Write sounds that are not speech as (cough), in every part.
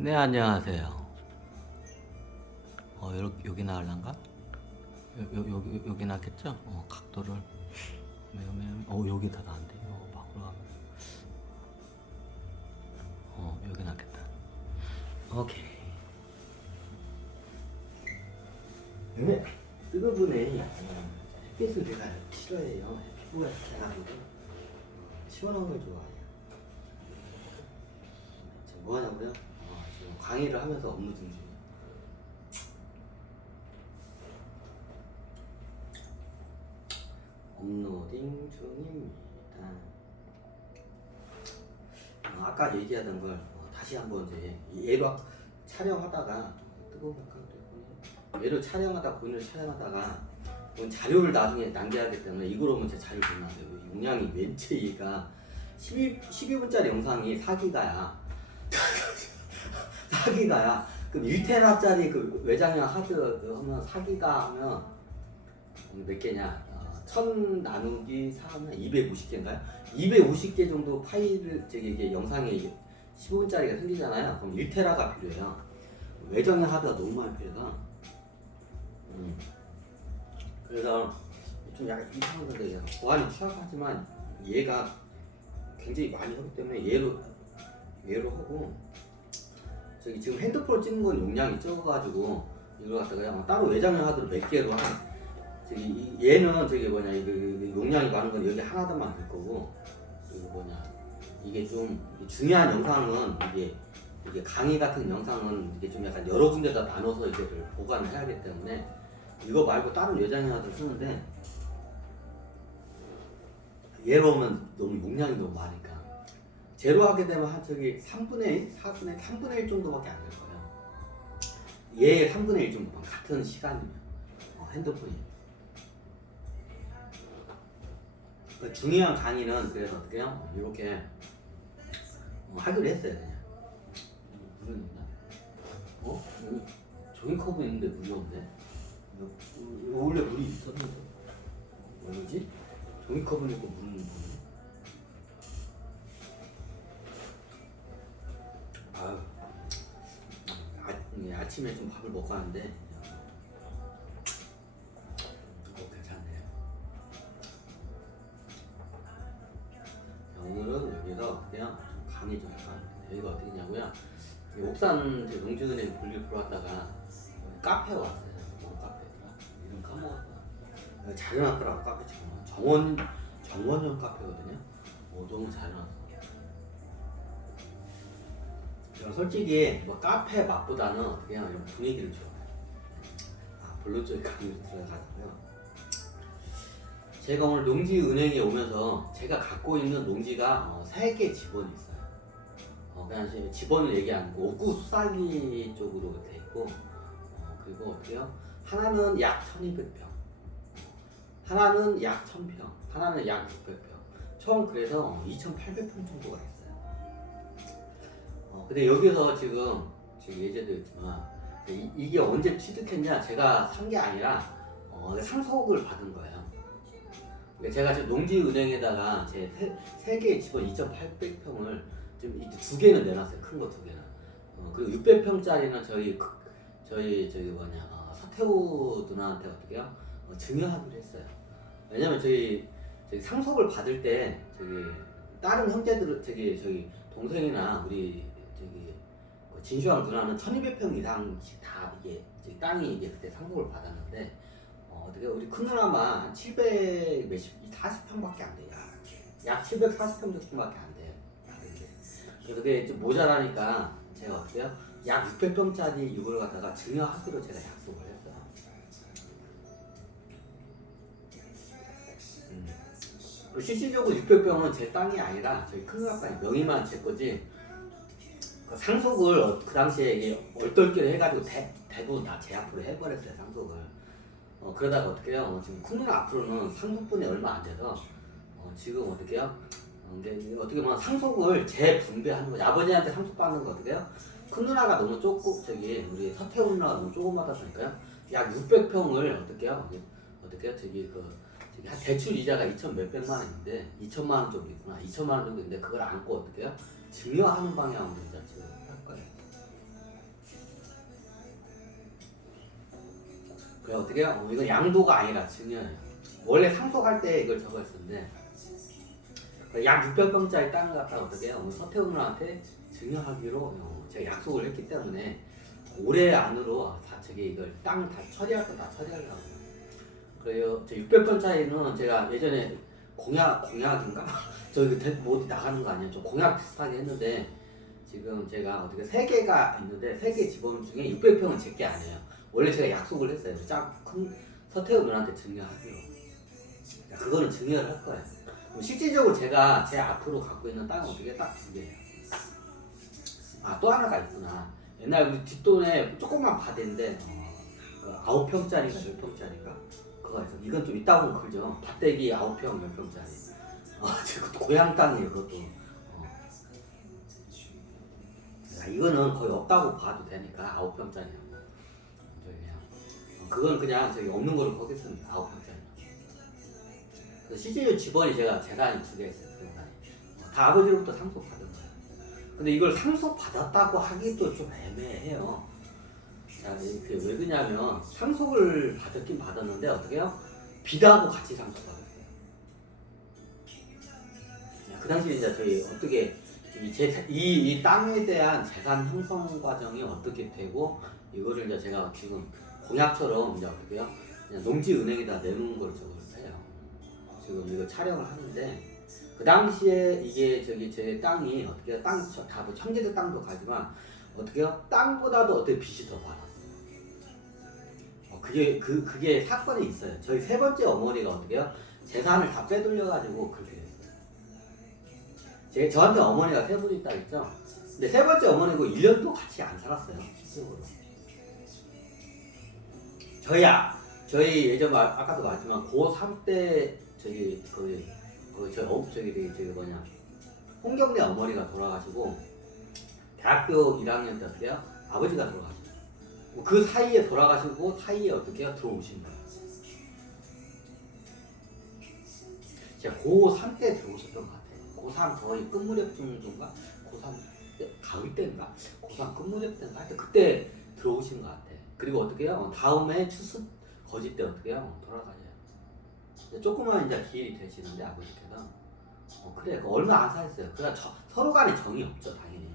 네 안녕하세요. 어 여기 여기 나을란가? 여기 여기 낫겠죠? 어 각도를 매우 어 여기 더 나은데 어 밖으로 가면 어 여기 낫겠다. 오케이. 뜨거운 애 햇빛을 내가 싫어해요. 피부가 약해가지고 시원한 걸 좋아해요. 뭐 하냐고요? 강의를 하면서 업무 중이에요. 업로딩 중입니다. 어, 아까 얘기하던 걸 어, 다시 한번 이제 이 얘로 촬영하다가 뜨거운 있고 얘를 촬영하다 본인을 촬영하다가 자료를 나중에 남겨야 하기 때문에 오면 제 자료 안 돼요. 용량이 멘트이가 12, 12분짜리 영상이 4기가야. 4기가야. 그럼 1테라짜리 그 외장형 하드 그 하면 4기가 하면 몇 개냐? 어, 1000 나누기 4하면 250개인가요? 250개 정도 파일을 저기 이게 영상이 15분짜리가 생기잖아요. 그럼 1테라가 필요해요. 외장형 하드가 너무 많이 필요해서. 음. 그래서 좀 약간 이상한 건데 약간 보안이 취약하지만 얘가 굉장히 많이 하기 때문에 얘로 얘로 하고 저기 지금 핸드폰 찍는 건 용량이 적어가지고 이걸 갖다가 그냥 따로 외장형 하드로 몇 개로 한 저기 이- 얘는 저기 뭐냐 이거 이거 용량이 많은 건 여기 하나다만 될 거고 이거 뭐냐 이게 좀 중요한 영상은 이게 이게 강의 같은 영상은 이게 좀 약간 여러 군데다 나눠서 이거를 보관을 해야 하기 때문에 이거 말고 다른 하드를 쓰는데 얘로 오면 너무 용량이 너무 많으니까 제로 하게 되면 한 저기 3분의 1, 4분의 3분의 1 정도밖에 안 될 거예요. 얘 3분의 1 정도만 같은 시간이면 어, 핸드폰이. 그 중요한 강의는 그래서 어떻게 해요? 이렇게 어, 하기로 했어요 그냥. 어, 물은 있나? 어? 여기 종이컵은 있는데 물이 없네. 이거, 원래 물이 있었는데 뭐지? 종이컵은 있고 물은. 아 유, 아, 예, 아침에 좀 밥을 먹고 하는데 어, 괜찮네요. 자, 오늘은 여기서 그냥 좀 강의 좀 약간 여기가 어떻게냐고요? 이 옥산 저 농지은행 볼일 보러 왔다가 카페 왔어요. 뭐 카페더라? 이름 까먹었다. 여기 잘 해놨더라고 카페 지금 정원 정원형 카페거든요. 어, 너무 잘 해놨어. 저 솔직히 뭐 카페 맛보다는 그냥 이런 분위기를 좋아해요. 아, 본론 쪽에 강의로 들어가자고요. 제가 오늘 농지 은행에 오면서 제가 갖고 있는 농지가 어, 3개 지번이 있어요. 어, 그냥 제 지번을 얘기 안 하고 옥구 수사기 쪽으로 돼 있고 어, 그리고 어때요? 하나는 약 1200평 하나는 약 1000평 하나는 약 600평 총 그래서 2800평 정도가 있어요. 어, 근데 여기서 지금 지금 예제도 있지만 이, 이게 언제 취득했냐 제가 산 게 아니라 어, 상속을 받은 거예요. 그러니까 제가 지금 농지은행에다가 제세 개의 집원 2,800평을 지금 두 개는 내놨어요. 큰 거 두 개는. 어, 그리고 600평짜리는 저희 그- 저희 저기 뭐냐 어, 서태우 누나한테 어떻게요? 어, 증여하기로 했어요. 왜냐면 저희 저희 상속을 받을 때 저기 다른 형제들 저기 저기 동생이나 우리 저기 그 진슈왕 누나는 1200평 이상씩 다 이게 땅이 이게 그때 상속을 받았는데 어, 어떻게 우리 큰 누나만 한700 몇십 40평밖에 안 돼요. 약 740평 정도밖에 안 돼요. 그게 좀 모자라니까 제가 어때요? 약 600평짜리 이걸 갖다가 증여하기로 제가 약속을 했어요. 음. 실질적으로 600평은 제 땅이 아니라 저희 큰 아빠 명의만 제 거지. 그 상속을 어- 그 당시에 이게 얼떨결에 해가지고 대, 대부분 다제 앞으로 해버렸어요 상속을. 어, 그러다가 어떻게 해요? 어, 지금 큰 누나 앞으로는 상속분이 얼마 안 돼서 어, 지금 어떻게 해요? 어, 이게 어떻게 보면 상속을 재분배하는 거죠. 아버지한테 상속받는 거 어떻게 해요? 큰 누나가 너무 조금 저기 우리 서태훈 누나가 너무 조그마다 보니까요. 약 600평을 어떻게 해요? 어떻게 해요? 저기 그 대출 이자가 2천 몇백만 원인데 2천만 원 정도 있구나 2천만 원 정도 있는데 그걸 안고 어떻게 해요? 증여하는 방향으로 이자 증여할 거예요 그래 어떻게 해요? 어, 이건 양도가 아니라 증여예요 원래 상속할 때 이걸 적었었는데 그러니까 약 600평짜리 땅을 갖다가 어떻게 해요? 서태웅 누나한테 증여하기로 어, 제가 약속을 했기 때문에 올해 안으로 다 저기 이걸 땅 다 처리할 거 다 처리하려고 그래요. 저 600병짜리는 제가 예전에 공약 공약인가? (laughs) 저기 뭐 어디 나가는 거 아니에요? 저 공약 비슷하게 했는데 지금 제가 어떻게 세 개가 있는데 세 개 집어넣은 중에 600평은 제 게 아니에요. 원래 제가 약속을 했어요. 짝큰 서태우 누나한테 증여하기로. 그러니까 그거는 증여를 할 거예요. 실질적으로 제가 제 앞으로 갖고 있는 땅은 어떻게 딱 두 개예요. 아 또 하나가 있구나. 옛날 우리 뒷돈에 조금만 밭인데 어, 그 아홉 평짜리가 열 평짜리가 그거 있어. 이건 좀 이따 보면 크죠. 밭대기 아홉 평, 열 평짜리. 어, (laughs) 그것도 고향 땅이에요. 그것도. 어. 야, 이거는 거의 없다고 봐도 되니까 아홉 평짜리라고. 저기 그냥 어, 그건 그냥 저기 없는 거를 거겠습니다. 아홉 평짜리. 그래서 실제로 집원이 제가 재산이 두 개 있어요. 재산이. 어, 다 아버지로부터 상속 받은 거예요. 근데 이걸 상속 받았다고 하기도 좀 애매해요. 자, 이게 왜 그러냐면 상속을 받았긴 받았는데 어떻게요? 비다하고 같이 상속받았어요. 야, 그 당시에 이제 저희 어떻게 이, 재, 이, 이 땅에 대한 재산 형성 과정이 어떻게 되고 이거를 이제 제가 지금 공약처럼 이제 어떻게요? 그냥 농지은행에다 내놓은 걸 저걸 해요. 지금 이거 촬영을 하는데 그 당시에 이게 저기 제 땅이 어떻게 땅다뭐 청계도 땅도 가지만 어떻게요? 땅보다도 어떻게 빚이 더. 어, 그게 그 그게 사건이 있어요. 저희 세 번째 어머니가 어떻게요? 재산을 다 빼돌려 가지고 그렇게 됐어요. 제 저한테 어머니가 세 분이 있다 했죠. 근데 세 번째 어머니고 1년도 같이 안 살았어요. 실제로. 저희 아, 저희 예전 말, 아까도 말했지만 고3 때 저기 그, 그 저희 어 저기 저기 저기 뭐냐 홍경래 어머니가 돌아가시고 대학교 1학년 때 어떻게요? 아버지가 돌아가시고 그 사이에 돌아가시고 사이에 어떻게요? 들어오신 거예요. 제가 고3 때 들어오셨던 것 같아요. 고3 거의 끝무렵 정도인가? 고3 때, 가을 때인가? 고3 끝무렵 때인가? 하여튼 그때 들어오신 것 같아. 그리고 어떻게 해요? 다음에 추수 거짓 때 어떻게 해요? 돌아가셔요. 이제 조금만 이제 기일이 되시는데 아버지께서 어, 그래 그 얼마 안 사셨어요. 그러니까 저, 서로 간에 정이 없죠 당연히.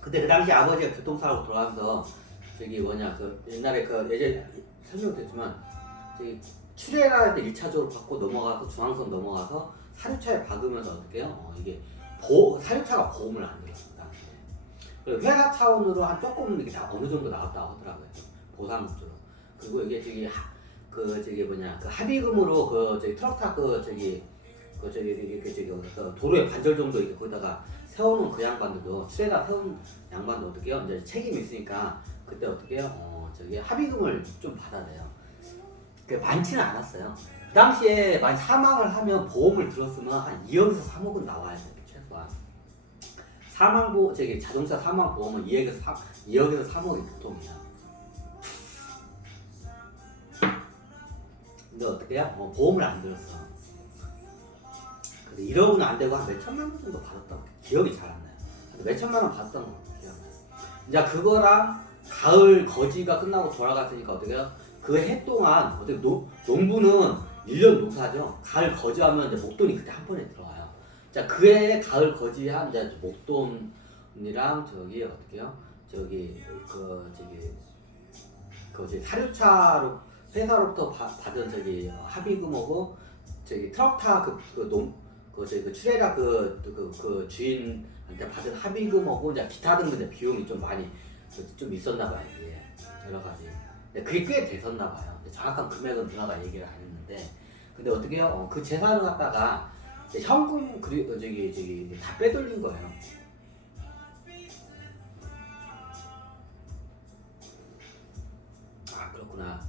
근데 그 당시 아버지가 교통사고 돌아가면서 저기 뭐냐 그 옛날에 그 예전에 설명됐지만 저기 출애할 때 1차적으로 받고 넘어가서 중앙선 넘어가서 사륜차에 박으면서 어떻게 해요? 어, 이게 보 사륜차가 보험을 안 들었습니다. 그리고 회사 차원으로 한 조금 이게 다 어느 정도 나왔다고 하더라고요. 보상금으로. 그리고 이게 저기 하, 그 저기 뭐냐 그 합의금으로 그 저기 트럭 타 그 저기 그 저기 이렇게 저기 그 도로에 반절 정도 이렇게 거기다가 세워놓은 그 양반들도 트레다 세운 양반도 어떻게 해요? 이제 책임이 있으니까 그때 어떻게 해요? 어 저기 합의금을 좀 받아내요. 그 많지는 않았어요. 그 당시에 만약 사망을 하면 보험을 들었으면 한 2억에서 3억은 나와야 돼요 최소한. 사망 보 저기 자동차 사망 보험은 2억에서 3 2억에서 3억이 보통이야. 근데 어떻게 해요? 어, 보험을 안 들었어. 근데 1억은 안 되고 한 몇천만 원 정도 받았던 거 기억이 잘 안 나요. 몇천만 원 받았던 거 기억나요. 이제 그거랑 가을 거지가 끝나고 돌아갔으니까 어떻게 해요? 그 해 동안 어떻게 노, 농부는 1년 농사죠. 가을 거지하면 이제 목돈이 그때 한 번에 들어와요. 자, 그해 가을 거지한 이제 목돈이랑 저기 어떻게요? 저기 그 저기 그 저기 사료차로 회사로부터 바- 받은 저기 어, 합의금하고 저기 트럭 타 그 그 농 그 저기 그 그, 그, 그 주인한테 받은 합의금하고 이제 기타 등등 이제 비용이 좀 많이 그좀 있었나 봐요 이게 여러 가지. 그게 꽤 됐었나 봐요. 정확한 금액은 누나가 얘기를 안 했는데 근데 어떻게 해요? 어, 그 재산을 갖다가 현금 그리 어, 저기 저기 다 빼돌린 거예요. 아 그렇구나.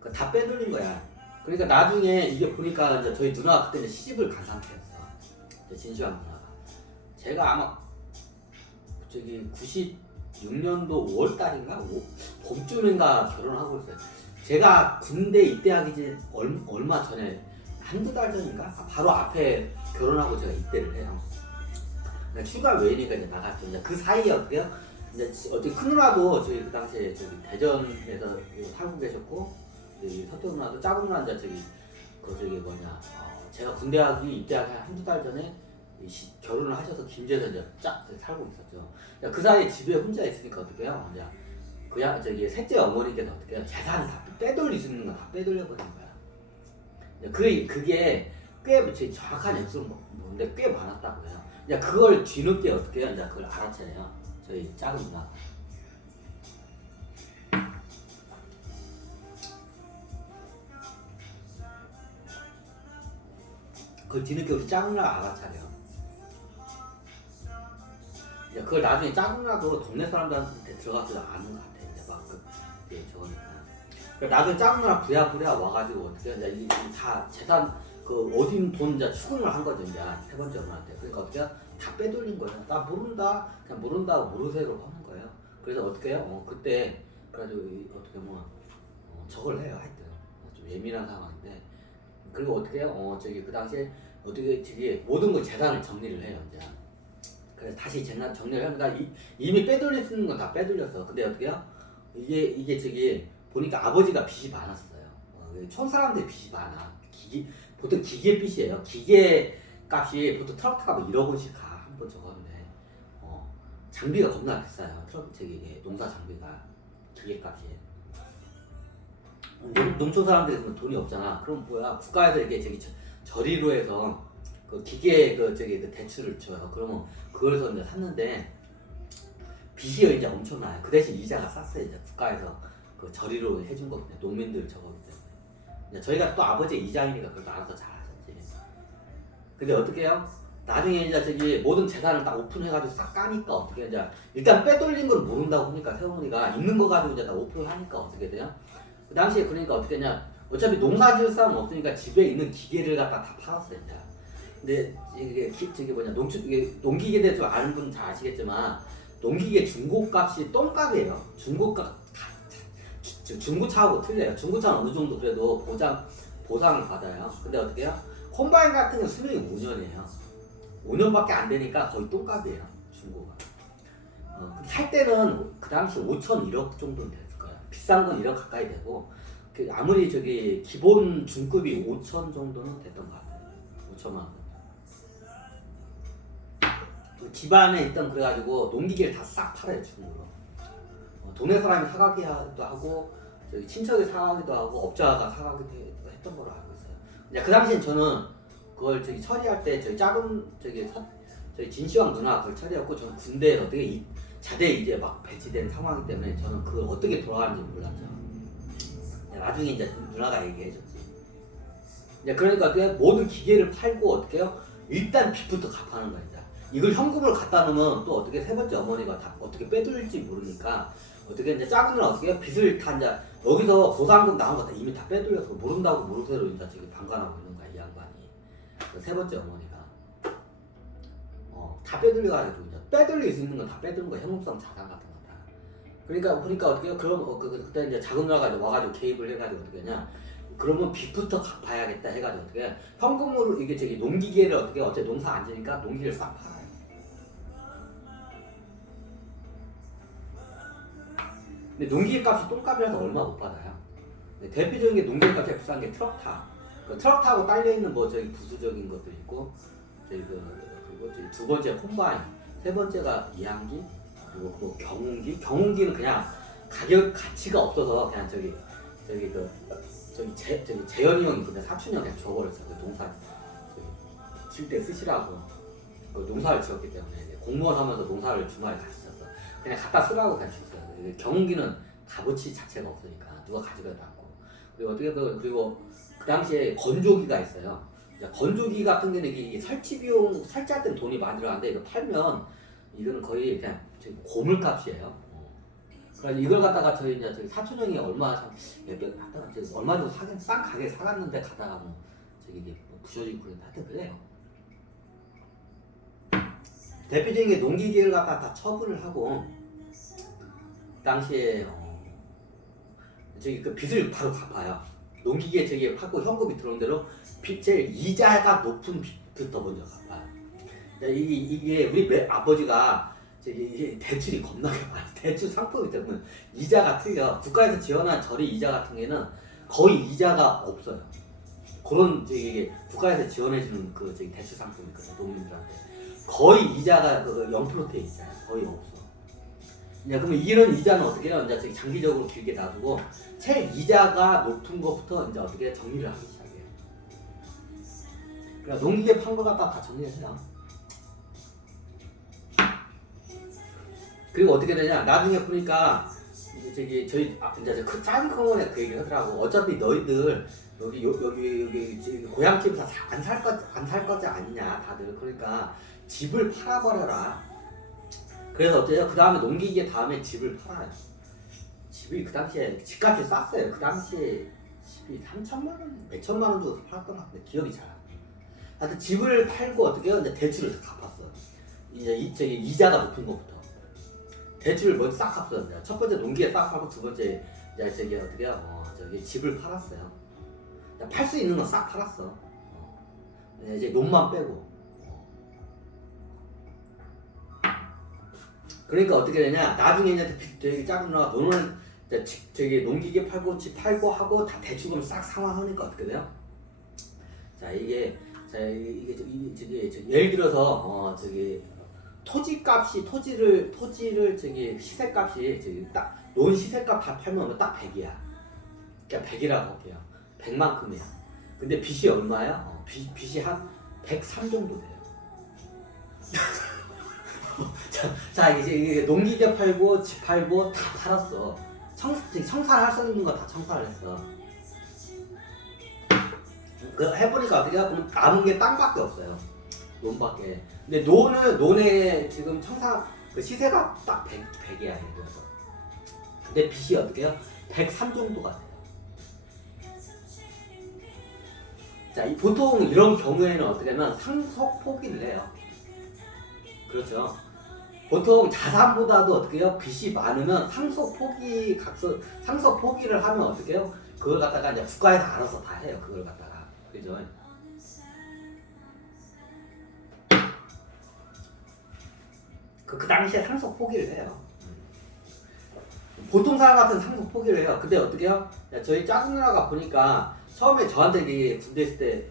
그 다 빼돌린 거야. 그러니까 나중에 이게 보니까 이제 저희 누나가 그때 이제 시집을 간 상태였어. 진수한 누나가. 제가 아마 저기 96년도 5월 달인가? 오- 봄쯤인가 결혼하고 있어요. 제가 군대 입대하기 전 얼, 얼마 전에 한두 달 전인가? 아, 바로 앞에 결혼하고 제가 입대를 해요. 그러니까 휴가 외니까 이제 나갔죠. 이제 그 사이에 어때요? 이제 어떻게 큰 누나도 저희 그 당시에 저기 대전에서 살고 계셨고 서태 누나도 작은 누나 이제 저기 그 저기 뭐냐 어, 제가 군대 하기 입대하기 한두 달 전에 이 시- 결혼을 하셔서 김제에서 이제 쫙 살고 있었죠. 그러니까 그 사이에 집에 혼자 있으니까 어떻게 해요? 이제 그냥 저기 셋째 어머니께서 어떻게 해요? 재산을 다 빼돌릴 수 있는 거 다 빼돌려 버린 거야. 그 그게 꽤 제 정확한 액수는 뭐- 뭔데 꽤 많았다고 해요. 이제 그걸 뒤늦게 어떻게 해요? 그걸 알아채네요. 저희 작은 누나. 그걸 뒤늦게 우리 작은 누나가 알아차려요. 이제 그걸 나중에 누나도 동네 사람들한테 들어가서 아는 것 같아. 이제 막 그, 이제 저거니까. 그러니까 나중에 작은 누나 부랴부랴 와가지고 어떻게 이제 이, 이 다 재산 그 어딘 돈 이제 추궁을 한 거죠 이제 세 번째 엄마한테. 그러니까 어떻게? 다 빼돌린 거예요. 나 모른다. 그냥 모른다고 모르세요 하는 거예요. 그래서 어떻게 해요? 어, 그때 그래가지고 이- 어떻게 뭐 어, 저걸 해요 하여튼 좀 예민한 상황인데 그리고 어떻게? 어 저기 그 당시에 어떻게 저기 모든 걸 재산을 정리를 해요 이제. 그래서 다시 재산 정리를 하니까 이, 이미 빼돌릴 수 있는 건 다 빼돌렸어. 근데 어떻게 해요? 이게 이게 저기 보니까 아버지가 빚이 많았어요. 어, 촌 사람들 빚이 많아. 기계 보통 기계 빚이에요. 기계 값이 보통 트럭터가 뭐 1억 원씩 가. 한 번 적었는데 어, 장비가 겁나 비싸요. 트럭 저기 농사 장비가 기계 값이. 농, 농촌 사람들이 그러면 돈이 없잖아. 그럼 뭐야? 국가에서 이게 저기 저- 저리로 해서 그 기계 그 저기 그 대출을 줘요. 그러면 그걸서 이제 샀는데 빚이 이제 엄청나요. 그 대신 이자가 쌌어요. 이제 국가에서 그 저리로 해준 거거든요. 농민들 저거기 때문에. 저희가 또 아버지 이장이니까 그걸 알아서 잘 하셨지. 근데 어떻게 해요? 나중에 이제 저기 모든 재산을 딱 오픈해가지고 싹 까니까 어떻게 이제 일단 빼돌린 걸 모른다고 하니까 세훈이가 있는 거 가지고 이제 다 오픈하니까 어떻게 돼요? 그 당시에 그러니까 어떻게 했냐? 어차피 농사 지을 사람 없으니까 집에 있는 기계를 갖다 다 팔았어요. 이제. 근데 이게 기, 저기 뭐냐 농축 이게 농기계 대해서 아는 분 잘 아시겠지만 농기계 중고값이 똥값이에요. 중고값 다- 중고차하고 틀려요. 중고차는 어느 정도 그래도 보장 보상을 받아요. 근데 어떻게 해요? 콤바인 같은 경우 수명이 5년이에요. 5년밖에 안 되니까 거의 똥값이에요. 중고가. 어, 살 때는 그 당시 5천 1억 정도는 거예요. 비싼 건 1억 가까이 되고 그 아무리 저기 기본 중급이 5천 정도는 됐던 것 같아요. 5천만 원. 그 집안에 있던 그래가지고 농기계를 다 싹 팔아요 중고로. 어, 동네 사람이 사가기도 하고 저기 친척이 사가기도 하고 업자가 사가기도 해- 했던 걸로 알고 있어요. 이제 그 당시엔 저는 그걸 저기 처리할 때 저희 작은 저기 서, 저희 진시황 누나 그걸 처리했고 저는 군대에 어떻게 이, 자대 이제 막 배치된 상황이기 때문에 저는 그걸 어떻게 돌아가는지 몰랐죠. 이제 나중에 이제 누나가 얘기해줬지. 이제 그러니까 어떻게 모든 기계를 팔고 어떻게 해요? 일단 빚부터 갚아는 거야. 이걸 현금으로 갖다 놓으면 또 어떻게 세 번째 어머니가 다 어떻게 빼돌릴지 모르니까 어떻게 이제 작은 누나 어떻게 해요? 빚을 다 이제 여기서 보상금 나온 거 다 이미 다 빼돌려서 모른다고 모르세요 이제 지금 방관하고 있는 거야 이 양반이. 그세 번째 어머니가 어, 다 빼돌려가지고 빼돌릴 수 있는 건 다 빼돌린 거야 형용성 자산 같은 거 다. 그러니까 그러니까 어떻게 해요? 그럼 어, 그, 그- 그때 이제 작은 누나가 이제 와가지고 개입을 해가지고 어떻게 하냐? 그러면 빚부터 갚아야겠다 해가지고 어떻게 해? 현금으로 이게 저기 농기계를 어떻게 해? 어차피 농사 안 지니까 농기를 싹 팔아요. 근데 농기계 값이 똥값이라서 얼마 못 받아요. 대표적인 게 농기계 값이 비싼 게 트럭 타. 그 트럭 타고 딸려 있는 뭐 저기 부수적인 것도 있고 저기 그 그리고 저기 두 번째 콤바인, 세 번째가 이항기 그리고 그 경운기. 경운기는 그냥 가격 가치가 없어서 그냥 저기 저기 그 저기 재 저기 재현이 형이 근데 사촌 형이 줘버렸어 그 농사. 칠때 쓰시라고. 그 농사를 지었기 때문에 공무원 하면서 농사를 주말에 같이 졌어 그냥 갖다 쓰라고 같이 줬어요. 그 경운기는 값어치 자체가 없으니까 누가 가져가도 않고. 그리고 어떻게 그 그리고 그 당시에 건조기가 있어요 건조기 같은 경우는 이게 설치 비용 설치할 때는 돈이 많이 들어가는데 이거 팔면 이거는 거의 그냥 저기 고물값이에요. 그래서 이걸 갖다가 저희 이제 저기 사촌 형이 얼마 참 몇백 하다가 저기 얼마 정도 사긴 싼 가게 사갔는데 가다가 뭐 저기 이게 뭐 부셔지고 그랬는데 하여튼 그래요. 대표적인 게 농기계를 갖다 다 처분을 하고 당시에 어, 저기 그 빚을 바로 갚아요. 농기계 저기 받고 현금이 들어온 대로 빚 제일 이자가 높은 빚부터 먼저 갚아요. 이게, 이게 우리 매- 아버지가 저기 대출이 겁나게 많아. (laughs) 대출 상품이 되면 이자가 틀려. 국가에서 지원한 저리 이자 같은 게는 거의 이자가 없어요. 그런 저기 국가에서 지원해주는 그 저기 대출 상품이 있거든요. 농민들한테 거의 이자가 그 0%대 이자야. 거의 없어. 이제 그러면 이런 이자는 어떻게 해요? 이제 저기 장기적으로 길게 놔두고 제일 이자가 높은 것부터 이제 어떻게 정리를 하기 시작해요. 그러니까 농기계 판거 갖다 다 정리해요. 그리고 어떻게 되냐? 나중에 보니까 저기 저희 아, 이제 저큰 작은 공원에 그 얘기 하더라고. 어차피 너희들 여기 요, 여기 여기 지금 고향집에서 안살것안살 거지 아니냐 다들 그러니까 집을 팔아버려라. 그래서 어때요? 그 다음에 농기계 다음에 집을 팔아요. 집이 그 당시에 집값이 쌌어요. 그 당시에 집이 3천만 원, 몇 천만 원 주고 팔았던 것 같은데 기억이 잘 안 나. 하여튼 집을 팔고 어떻게 해요? 이제 대출을 다 갚았어. 이제 이 저기 이자가 높은 것부터 대출을 먼저 싹 갚았어요. 첫 번째 농기계 싹 팔고 두 번째 이제 저기 어떻게 해요? 어, 저기 집을 팔았어요. 팔 수 있는 건 싹 팔았어. 어. 이제 돈만 빼고. 그러니까 어떻게 되냐? 나중에 이제 빚- 저기 작은 이제 집- 저기 농기계 팔고 집 팔고 하고 다 대출금 싹 상환하니까 어떻게 돼요? 자 이게 자 이게 저기 저- 예를 들어서 어 저기 토지 값이 토지를 토지를 저기 시세 값이 저기 딱 논 시세 값다 팔면 딱 100이야. 그러니까 100이라고 할게요. 100만큼이야. 근데 빚이 얼마야? 어, 빚, 빚이 한 103 정도 돼요. (laughs) (laughs) 자, 자 이제 농기계 팔고 집 팔고 다 팔았어. 청, 청산할 수 있는 거 다 청산을 했어. 그 해보니까 어떻게 보면 남은 게 땅밖에 없어요. 논밖에. 근데 논은 논에 지금 청산 그 시세가 딱 100, 100이야 예를 들어서. 근데 빚이 어떻게 해요? 103 정도가 돼요. 자, 이 보통 이런 경우에는 어떻게 하면 상속 포기를 해요. 그렇죠. 보통 자산보다도 어떻게 해요? 빚이 많으면 상속 포기 각서 상속 포기를 하면 어떻게 해요? 그걸 갖다가 이제 국가에서 알아서 다 해요. 그걸 갖다가 그죠? 그, 그 당시에 상속 포기를 해요. 보통 사람 같은 상속 포기를 해요. 근데 어떻게 해요? 야, 저희 작은 누나가 보니까 처음에 저한테 군대 있을 때.